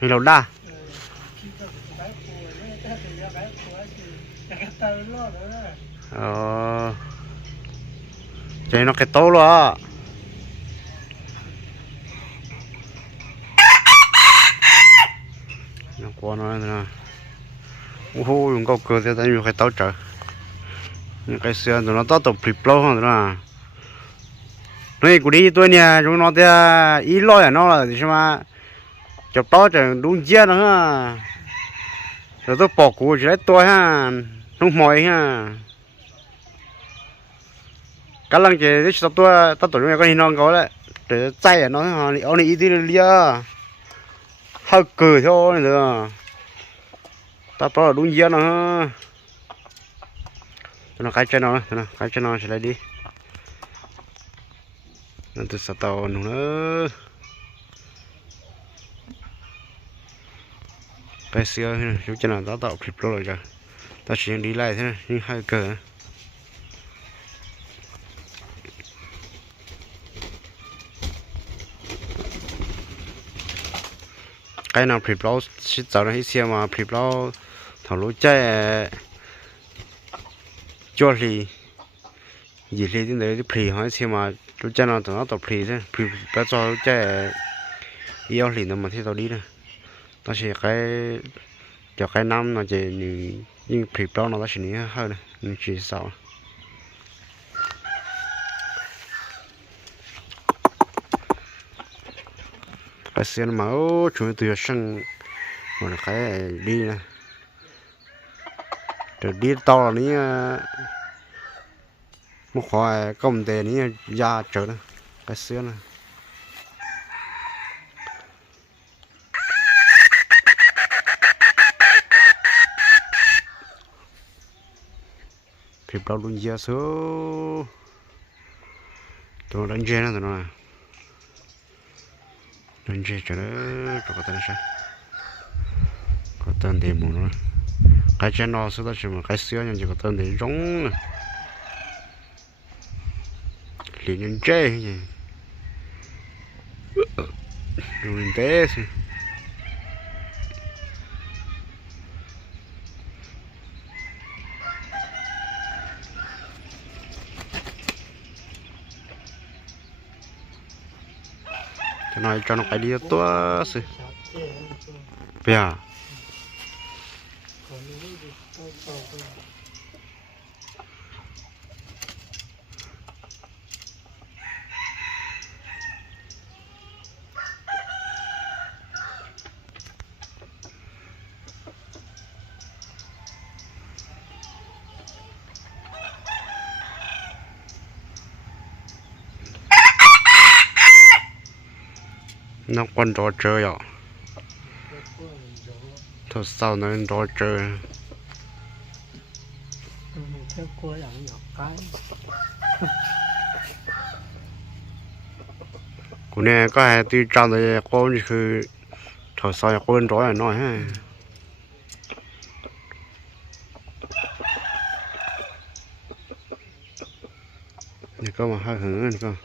Hay lâu đa. Chạy nó cái tố luôn á. Nó qua nó nè. Dùng câu cười thì tại vì cái tố trời. Những cái xe nó tốt tập flip lâu hơn nữa. Nói cụ đi tôi nè, chúng nó thì ý lo à nó là gì mà chụp to chẳng đúng chia nữa ha. Rồi tôi bỏ cụ chỉ lấy tôi ha, không mỏi ha. Cái lần chỉ đi sắp tôi tao tụi nó có hình non có đấy, để chạy à nó ông này ý đi lia, hơi cười thôi nữa. Tao bỏ đúng chia nữa. Nó cái chân nó sẽ lấy đi. Nó từ sao tao nữa. Cái xưa này, chú chân là tạo clip rồi kìa. Tao chỉ đi lại thế này, nhưng hai cờ. Cái nào clip lâu chỉ tạo ra hết xe mà clip lâu thằng lũ chạy cho thì gì thì đến đấy thì hỏi xe mà lũ chạy nào tụi nó tập thì thế, bây giờ lũ chạy yêu thì nó mà thì tao đi nè. Nó chỉ cái năm nó chỉ nhưng clip đó nó chỉ ní hơn này, nó chỉ sao cái xe nó máu chúng tôi sang mà cái đi nè, rồi đi to ní một khoai công ty ní ra chợ nè, cái xe nè. Thì bao luôn giờ số tôi đánh chơi nó tụi nó đánh chơi cho nó có tên sao có tên thì muốn rồi cái chân nó số đó chỉ mà cái xưa nhưng chỉ có tên thì giống liền nhân chơi gì rồi té nói cho nó cái đi tua sự bây giờ nó còn trò chơi à thôi sao nó trò chơi cô này có hai tí trang thì cô nhưคือthôi sao cô trò là nói ha này có mà hơi hứng này con